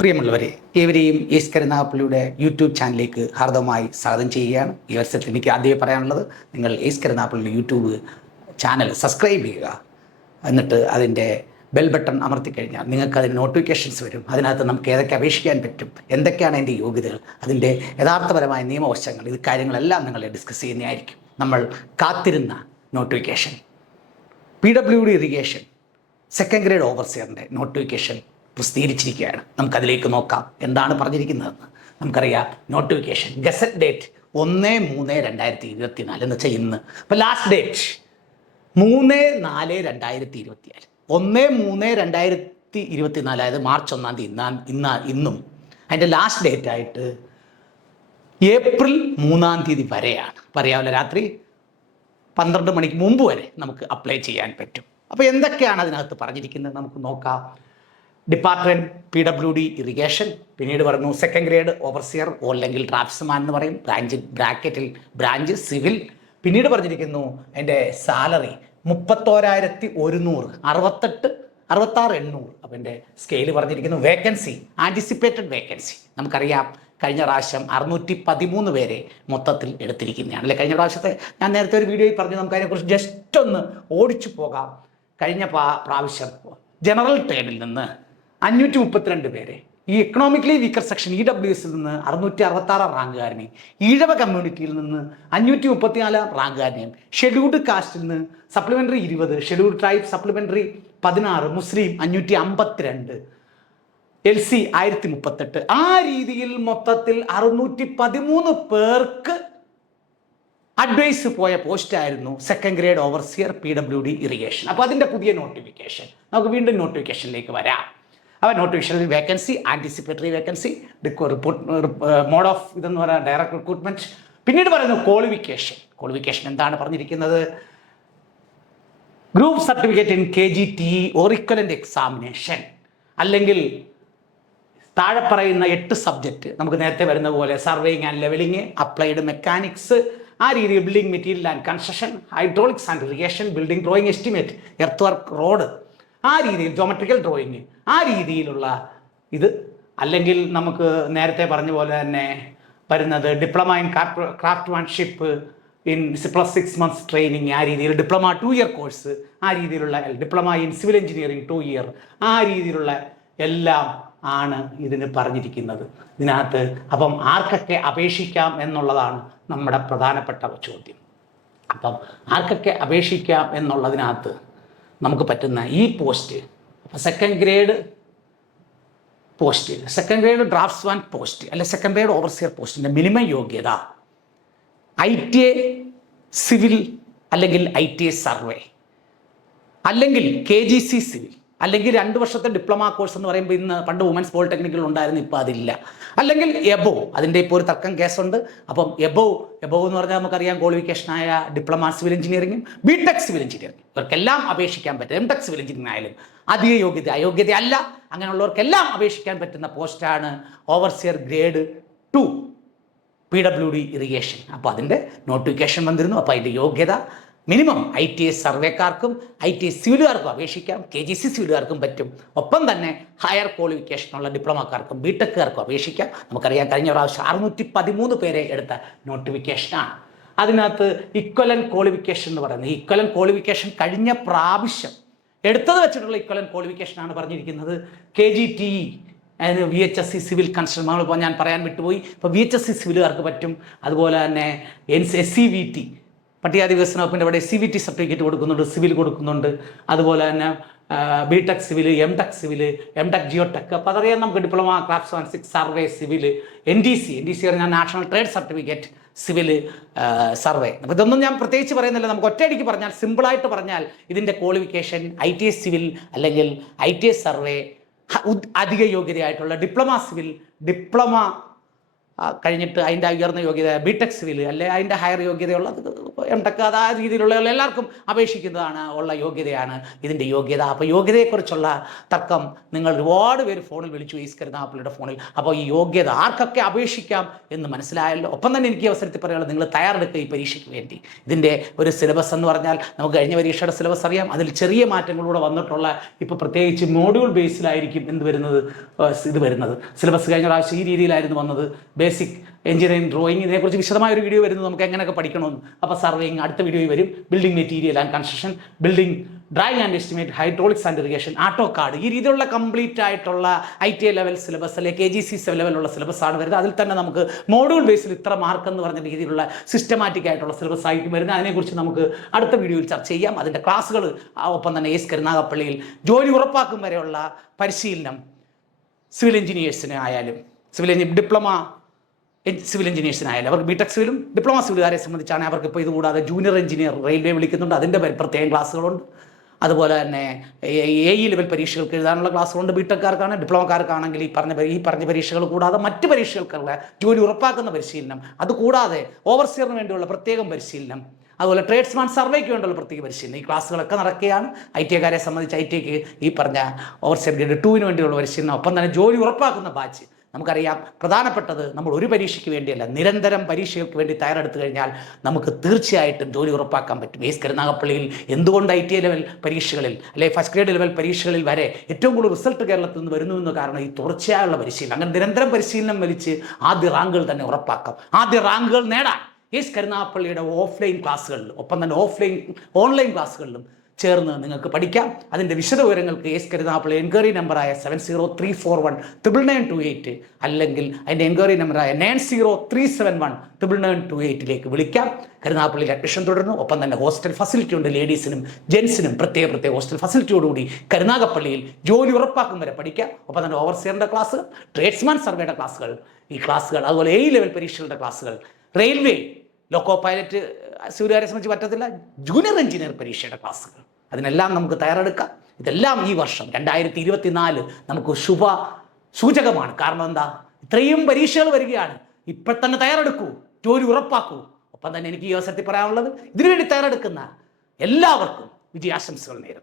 പ്രിയമുള്ളവരെ ഏവരെയും യേസ് കരുനാഗപ്പള്ളിയുടെ യൂട്യൂബ് ചാനലിലേക്ക് ഹാർദവമായി സ്വാഗതം ചെയ്യുകയാണ്. ഈ വർഷത്തിൽ എനിക്ക് ആദ്യമേ പറയാനുള്ളത് നിങ്ങൾ യേസ് കരുനാഗപ്പള്ളിയുടെ യൂട്യൂബ് ചാനൽ സബ്സ്ക്രൈബ് ചെയ്യുക. എന്നിട്ട് അതിന്റെ ബെൽ ബട്ടൺ അമർത്തി കഴിഞ്ഞാൽ നിങ്ങൾക്ക് അതിന് നോട്ടിഫിക്കേഷൻസ് വരും. അതിനകത്ത് നമുക്ക് ഏതൊക്കെ അപേക്ഷിക്കാൻ പറ്റും എന്തൊക്കെയാണ് അതിന്റെ യോഗ്യതകൾ അതിന്റെ യഥാർത്ഥപരമായ നിയമവശങ്ങൾ ഇത് കാര്യങ്ങളെല്ലാം നിങ്ങളെ ഡിസ്കസ് ചെയ്യുന്നതായിരിക്കും. നമ്മൾ കാത്തിരുന്ന notification. P W D irrigation second grade ഓവർസിയറിന്റെ notification പ്രസിദ്ധീകരിച്ചിരിക്കുകയാണ് നമുക്കതിലേക്ക് നോക്കാം. എന്താണ് പറഞ്ഞിരിക്കുന്നതെന്ന് നമുക്കറിയാം നോട്ടിഫിക്കേഷൻ ഗസറ്റ് ഡേറ്റ് ഒന്ന് മൂന്ന് രണ്ടായിരത്തി ഇരുപത്തി നാല് എന്ന് വെച്ചാൽ ഇന്ന്. അപ്പോൾ ലാസ്റ്റ് ഡേറ്റ് മൂന്ന് നാല് രണ്ടായിരത്തി ഇരുപത്തിനാല് ഒന്ന് മൂന്ന് രണ്ടായിരത്തി ഇരുപത്തി നാല് അതായത് മാർച്ച് ഒന്നാം തീയതി ഇന്നാ ഇന്നാ ഇന്നും. അതിന്റെ ലാസ്റ്റ് ഡേറ്റ് ആയിട്ട് ഏപ്രിൽ മൂന്നാം തീയതി വരെയാണ്. പറയാമല്ലോ രാത്രി പന്ത്രണ്ട് മണിക്ക് മുമ്പ് വരെ നമുക്ക് അപ്ലൈ ചെയ്യാൻ പറ്റും. അപ്പോൾ എന്തൊക്കെയാണ് അതിനകത്ത് പറഞ്ഞിരിക്കുന്നത്? നമുക്ക് നോക്കാം. Department P W D irrigation പിന്നീട് പറഞ്ഞു സെക്കൻഡ് ഗ്രേഡ് ഓവർസിയർ അല്ലെങ്കിൽ ഡ്രാഫ്റ്റ്സ്മാൻ എന്ന് പറയും. ബ്രാഞ്ച് ബ്രാക്കറ്റിൽ ബ്രാഞ്ച് സിവിൽ പിന്നീട് പറഞ്ഞിരിക്കുന്നു എന്റെ സാലറി മുപ്പത്തോരായിരത്തി ഒരുന്നൂറ് അറുപത്തെട്ട് അറുപത്താറ് എണ്ണൂറ്. അപ്പം എന്റെ സ്കെയിൽ പറഞ്ഞിരിക്കുന്നു വേക്കൻസി ആന്റിസിപ്പേറ്റഡ് വേക്കൻസി നമുക്കറിയാം കഴിഞ്ഞ പ്രാവശ്യം അറുന്നൂറ്റി പതിമൂന്ന് പേരെ മൊത്തത്തിൽ എടുത്തിരിക്കുന്നതാണ്. അല്ലെ? കഴിഞ്ഞ പ്രാവശ്യത്തെ ഞാൻ നേരത്തെ ഒരു വീഡിയോയിൽ പറഞ്ഞു നമുക്ക് അതിനെക്കുറിച്ച് ജസ്റ്റ് ഒന്ന് ഓടിച്ചു പോകാം. കഴിഞ്ഞ പ്രാ- പ്രാവശ്യം ജനറൽ ട്രേഡിൽ നിന്ന് അഞ്ഞൂറ്റി മുപ്പത്തിരണ്ട് പേരെ. ഈ economically weaker section E W എസിൽ നിന്ന് അറുന്നൂറ്റി അറുപത്താറ് റാങ്കുകാരനെയും ഈഴവ കമ്മ്യൂണിറ്റിയിൽ നിന്ന് അഞ്ഞൂറ്റി മുപ്പത്തിനാലാം റാങ്കുകാരനെയും ഷെഡ്യൂൾഡ് കാസ്റ്റിൽ നിന്ന് സപ്ലിമെന്ററി ഇരുപത് ഷെഡ്യൂൾഡ് ട്രൈബ് സപ്ലിമെന്ററി പതിനാറ് മുസ്ലിം അഞ്ഞൂറ്റി അമ്പത്തിരണ്ട് എൽ സി ആയിരത്തി മുപ്പത്തെട്ട് ആ രീതിയിൽ മൊത്തത്തിൽ അറുന്നൂറ്റി പതിമൂന്ന് പേർക്ക് അഡ്വൈസ് പോയ പോസ്റ്റായിരുന്നു second grade overseer P W D irrigation അപ്പോൾ അതിന്റെ പുതിയ നോട്ടിഫിക്കേഷൻ നമുക്ക് വീണ്ടും നോട്ടിഫിക്കേഷനിലേക്ക് വരാം. അപ്പോൾ നോട്ടിഫിക്കേഷനിൽ vacancy anticipatory vacancy report mode of ഇതെന്ന് പറയുന്ന ഡയറക്ട് റിക്രൂട്ട്മെന്റ് പിന്നീട് പറയുന്നു ക്വാളിഫിക്കേഷൻ ക്വാളിഫിക്കേഷൻ എന്താണ് പറഞ്ഞിരിക്കുന്നത്? Group certificate in K G T or examination അല്ലെങ്കിൽ താഴെ പറയുന്ന എട്ട് സബ്ജക്റ്റ് നമുക്ക് നേരത്തെ വരുന്ന പോലെ surveying and levelling applied mechanics ആ രീതിയിൽ building material and construction hydraulics and irrigation building drawing estimate earth work road ആ രീതിയിൽ ജോമെട്രിക്കൽ ഡ്രോയിങ് ആ രീതിയിലുള്ള ഇത്. അല്ലെങ്കിൽ നമുക്ക് നേരത്തെ പറഞ്ഞ പോലെ തന്നെ വരുന്നത് diploma in craftsmanship in plus six months training ആ രീതിയിൽ ഡിപ്ലോമ ടു ഇയർ കോഴ്സ് ആ രീതിയിലുള്ള diploma in civil engineering two year ആ രീതിയിലുള്ള എല്ലാം ആണ് ഇതിന് പറഞ്ഞിരിക്കുന്നത്. ഇതിനകത്ത് അപ്പം ആർക്കൊക്കെ അപേക്ഷിക്കാം എന്നുള്ളതാണ് നമ്മുടെ പ്രധാനപ്പെട്ട ചോദ്യം. അപ്പം ആർക്കൊക്കെ അപേക്ഷിക്കാം എന്നുള്ളതിനകത്ത് നമുക്ക് പറ്റുന്ന ഈ post. Second grade post second grade draftsman post അല്ലെ സെക്കൻഡ് ഗ്രേഡ് ഓവർസിയർ പോസ്റ്റിന്റെ മിനിമം യോഗ്യത. ഐ ടി എ സിവിൽ അല്ലെങ്കിൽ ഐ ടി എ സർവേ അല്ലെങ്കിൽ കെ ജി സി സിവിൽ അല്ലെങ്കിൽ രണ്ട് വർഷത്തെ ഡിപ്ലോമ കോഴ്സ് എന്ന് പറയുമ്പോൾ ഇന്ന് പണ്ട് വുമൻസ് പോളിടെക്നിക്കിൽ ഉണ്ടായിരുന്നു ഇപ്പോൾ അതില്ല. അല്ലെങ്കിൽ എബോ അതിന്റെ ഇപ്പോൾ ഒരു തർക്കം കേസുണ്ട്. അപ്പം എബോ എബോ എന്ന് പറഞ്ഞാൽ നമുക്കറിയാം ക്വാളിഫിക്കേഷനായ ഡിപ്ലോമ സിവിൽ എഞ്ചിനീയറിംഗും ബി ടെക് സിവിൽ എഞ്ചിനീയറിംഗ് ഇവർക്കെല്ലാം അപേക്ഷിക്കാൻ പറ്റും. എം ടെക് സിവിൽ എഞ്ചിനീയറിംഗ് ആയാലും അധിക യോഗ്യത അയോഗ്യത അല്ല. അങ്ങനെയുള്ളവർക്കെല്ലാം അപേക്ഷിക്കാൻ പറ്റുന്ന പോസ്റ്റാണ് overseer grade two P W D irrigation അപ്പോൾ അതിന്റെ നോട്ടിഫിക്കേഷൻ വന്നിരുന്നു. അപ്പോൾ അതിന്റെ യോഗ്യത മിനിമം ഐ ടി എസ് സർവേക്കാർക്കും ഐ ടി എസ് സിവിലുകാർക്കും അപേക്ഷിക്കാം. കെ ജി സി സിവിലുകാർക്കും പറ്റും. ഒപ്പം തന്നെ ഹയർ ക്വാളിഫിക്കേഷനുള്ള ഡിപ്ലോമക്കാർക്കും ബി ടെക്കുകാർക്കും അപേക്ഷിക്കാം. നമുക്കറിയാം കഴിഞ്ഞ പ്രാവശ്യം അറുന്നൂറ്റി പതിമൂന്ന് പേരെ എടുത്ത നോട്ടിഫിക്കേഷനാണ് അതിനകത്ത് ഇക്വലൻ ക്വാളിഫിക്കേഷൻ എന്ന് പറയുന്നത്. ഇക്വലൻ ക്വാളിഫിക്കേഷൻ കഴിഞ്ഞ പ്രാവശ്യം എടുത്തത് വെച്ചിട്ടുള്ള ഇക്വലൻ ക്വാളിഫിക്കേഷനാണ് പറഞ്ഞിരിക്കുന്നത് കെ ജി ടി അതിന് V H S C civil ഇപ്പോൾ ഞാൻ പറയാൻ വിട്ടുപോയി. ഇപ്പോൾ വി എച്ച് എസ് സി സിവിലുകാർക്ക് പറ്റും. അതുപോലെ തന്നെ N S C V T പട്ടികാതി വികസന വകുപ്പിന്റെ അവിടെ സി വി ടി സർട്ടിഫിക്കറ്റ് കൊടുക്കുന്നുണ്ട് സിവിൽ കൊടുക്കുന്നുണ്ട്. അതുപോലെ തന്നെ B tech civil M tech civil M tech geo tech അപ്പോൾ അതറിയാം നമുക്ക് diploma crafts and survey civil N D C. N D C പറഞ്ഞാൽ national trade certificate civil survey. അപ്പോൾ ഇതൊന്നും ഞാൻ പ്രത്യേകിച്ച് പറയുന്നില്ല. നമുക്ക് ഒറ്റയടിക്ക് പറഞ്ഞാൽ സിമ്പിളായിട്ട് പറഞ്ഞാൽ ഇതിന്റെ qualification I T S civil അല്ലെങ്കിൽ ഐ ടി എസ് സർവേ അധിക യോഗ്യതയായിട്ടുള്ള ഡിപ്ലോമ സിവിൽ ഡിപ്ലോമ കഴിഞ്ഞിട്ട് അതിന്റെ ഉയർന്ന യോഗ്യത ബി ടെക് സിവിൽ അല്ലെ അതിന്റെ ഹയർ യോഗ്യതയുള്ള എം അത് ആ രീതിയിലുള്ള എല്ലാവർക്കും അപേക്ഷിക്കുന്നതാണ് ഉള്ള യോഗ്യതയാണ്. ഇതിന്റെ യോഗ്യത അപ്പോൾ യോഗ്യതയെക്കുറിച്ചുള്ള തർക്കം നിങ്ങൾ ഒരുപാട് പേര് ഫോണിൽ വിളിച്ചു ഈസ് ആപ്പിളുടെ ഫോണിൽ. അപ്പോൾ ഈ യോഗ്യത ആർക്കൊക്കെ അപേക്ഷിക്കാം എന്ന് മനസ്സിലായല്ലോ. ഒപ്പം തന്നെ എനിക്ക് ഈ അവസരത്തിൽ പറയാനുള്ളത് നിങ്ങൾ തയ്യാറെടുക്കുക ഈ പരീക്ഷയ്ക്ക് വേണ്ടി. ഇതിന്റെ ഒരു സിലബസ് എന്ന് പറഞ്ഞാൽ നമുക്ക് കഴിഞ്ഞ പരീക്ഷയുടെ സിലബസ് അറിയാം. അതിൽ ചെറിയ മാറ്റങ്ങളൂടെ വന്നിട്ടുള്ള ഇപ്പോൾ പ്രത്യേകിച്ച് മോഡ്യൂൾ ബേസിലായിരിക്കും എന്ത് വരുന്നത് ഇത് വരുന്നത്. സിലബസ് കഴിഞ്ഞ പ്രാവശ്യം ഈ രീതിയിലായിരുന്നു വന്നത്. ബേസിക് എഞ്ചിനീയറിംഗ് ഡ്രോയിങ് ഇതിനെക്കുറിച്ച് വിശദമായ ഒരു വീഡിയോ വരുന്നത് നമുക്ക് എങ്ങനെയൊക്കെ പഠിക്കണമെന്ന്. അപ്പോൾ സർവേയിങ് അടുത്ത വീഡിയോയിൽ വരും. Building material and construction building drawing and estimate hydraulics and irrigation AutoCAD ഈ രീതിയിലുള്ള കംപ്ലീറ്റ് ആയിട്ടുള്ള ഐ ടി ലെവൽ സിലബസ് അല്ലെങ്കിൽ കെ ജി സി ലെവലുള്ള സിലബസ് ആണ് വരുന്നത്. അതിൽ തന്നെ നമുക്ക് മോഡ്യൂൾ ബേസിൽ ഇത്ര മാർക്ക് എന്ന് പറഞ്ഞ രീതിയിലുള്ള സിസ്റ്റമാറ്റിക് ആയിട്ടുള്ള സിലബസ് ആയിരിക്കും വരുന്നത്. അതിനെക്കുറിച്ച് നമുക്ക് അടുത്ത വീഡിയോയിൽ ചർച്ച ചെയ്യാം. അതിന്റെ ക്ലാസ്സുകൾ ഒപ്പം തന്നെ എസ് കരുനാഗപ്പള്ളിയിൽ ജോലി ഉറപ്പാക്കും വരെയുള്ള പരിശീലനം സിവിൽ എഞ്ചിനീയേഴ്സിന് ആയാലും. സിവിൽ എഞ്ചിൻ ഡിപ്ലോമ സിവിൽ എഞ്ചിനീയേഴ്സിനായാലും അവർക്ക് ബിടെക് സിവിലും ഡിപ്ലോമ സിവിലുകാരെ സംബന്ധിച്ചാണ് അവർക്ക് ഇപ്പോൾ ഇതുകൂടാതെ ജൂനിയർ എഞ്ചിനീയർ റെയിൽവേ വിളിക്കുന്നുണ്ട്. അതിന്റെ പരി- പ്രത്യേകം ക്ലാസ്സുകളുണ്ട്. അതുപോലെ തന്നെ എ ഇ ലെവൽ പരീക്ഷകൾക്ക് എഴുതാനുള്ള ക്ലാസ്സുകളുണ്ട് ബിടെക്കാർക്കാണ് ഡിപ്ലോമക്കാർക്കാണെങ്കിൽ ഈ പറഞ്ഞ ഈ പറഞ്ഞ പരീക്ഷകൾ കൂടാതെ മറ്റ് പരീക്ഷകൾക്കുള്ള ജോലി ഉറപ്പാക്കുന്ന പരിശീലനം അതുകൂടാതെ ഓവർസിയറിന് വേണ്ടിയുള്ള പ്രത്യേകം പരിശീലനം അതുപോലെ ട്രേഡ്സ്മാൻ സർവേക്ക് വേണ്ടിയുള്ള പ്രത്യേക പരിശീലനം ഈ ക്ലാസ്സുകളൊക്കെ നടക്കുകയാണ്. ഐ ടി ഐക്കാരെ സംബന്ധിച്ച് ഐ ടി ഐക്ക് ഈ പറഞ്ഞ ഓവർസിയർ ഗ്രേഡ് ടൂവിന് വേണ്ടിയുള്ള പരിശീലനം ഒപ്പം തന്നെ ജോലി ഉറപ്പാക്കുന്ന ബാച്ച് നമുക്കറിയാം പ്രധാനപ്പെട്ടത് നമ്മൾ ഒരു പരീക്ഷയ്ക്ക് വേണ്ടിയല്ല നിരന്തരം പരീക്ഷകൾക്ക് വേണ്ടി തയ്യാറെടുത്തു കഴിഞ്ഞാൽ നമുക്ക് തീർച്ചയായിട്ടും ജോലി ഉറപ്പാക്കാൻ പറ്റും. എസ് കരുനാഗപ്പള്ളിയിൽ എന്തുകൊണ്ട് ഐ ടി ലെവൽ പരീക്ഷകളിൽ അല്ലെ ഫസ്റ്റ് ഗ്രേഡ് ലെവൽ പരീക്ഷകളിൽ വരെ ഏറ്റവും കൂടുതൽ റിസൾട്ട് കേരളത്തിൽ നിന്ന് വരുന്നു എന്ന കാരണം ഈ തുടർച്ചയായുള്ള പരിശീലനം. അങ്ങനെ നിരന്തരം പരിശീലനം വലിച്ച് ആദ്യ റാങ്കുകൾ തന്നെ ഉറപ്പാക്കാം. ആദ്യ റാങ്കുകൾ നേടാൻ എസ് കരുനാഗപ്പള്ളിയുടെ ഓഫ്ലൈൻ ക്ലാസ്സുകളിൽ ഒപ്പം തന്നെ ഓഫ്ലൈൻ ഓൺലൈൻ ക്ലാസ്സുകളിലും ചേർന്ന് നിങ്ങൾക്ക് പഠിക്കാം. അതിന്റെ വിശദ വിവരങ്ങൾക്ക് yes Karunagappally enquiry number seven zero three four one triple nine two eight അല്ലെങ്കിൽ അതിന്റെ enquiry number nine zero three seven one triple nine two എയ്റ്റിലേക്ക് വിളിക്കാം. കരുനാപ്പള്ളിയിൽ അഡ്മിഷൻ തുടരുന്നു. ഒപ്പം തന്നെ ഹോസ്റ്റൽ ഫെസിലിറ്റി ഉണ്ട് ലേഡീസിനും ജെൻസിനും പ്രത്യേക പ്രത്യേക ഹോസ്റ്റൽ ഫെസിലിറ്റിയോടുകൂടി കരുനാഗപ്പള്ളിയിൽ ജോലി ഉറപ്പാക്കും വരെ പഠിക്കാം. ഒപ്പം തന്നെ ഓവർസിയറിന്റെ ക്ലാസ് ട്രേഡ്സ്മാൻ സർവേയുടെ ക്ലാസ്സുകൾ ഈ ക്ലാസ്സുകൾ അതുപോലെ എ ലെവൽ പരീക്ഷകളുടെ ക്ലാസ്സുകൾ റെയിൽവേ ലോക്കോ പൈലറ്റ് സൂര്യകാരെ സംബന്ധിച്ച് പറ്റത്തില്ല. ജൂനിയർ എഞ്ചിനീയർ പരീക്ഷയുടെ ക്ലാസ്സുകൾ അതിനെല്ലാം നമുക്ക് തയ്യാറെടുക്കാം. ഇതെല്ലാം ഈ വർഷം രണ്ടായിരത്തി ഇരുപത്തിനാല് നമുക്ക് ശുഭ സൂചകമാണ്. കാരണം എന്താ? ഇത്രയും പരീക്ഷകൾ വരികയാണ്. ഇപ്പം തന്നെ തയ്യാറെടുക്കൂ. ജോലി ഉറപ്പാക്കൂ. ഒപ്പം തന്നെ എനിക്ക് ഈ അവസരത്തിൽ പറയാനുള്ളത് ഇതിനുവേണ്ടി തയ്യാറെടുക്കുന്ന എല്ലാവർക്കും വിജയാശംസകൾ നേരും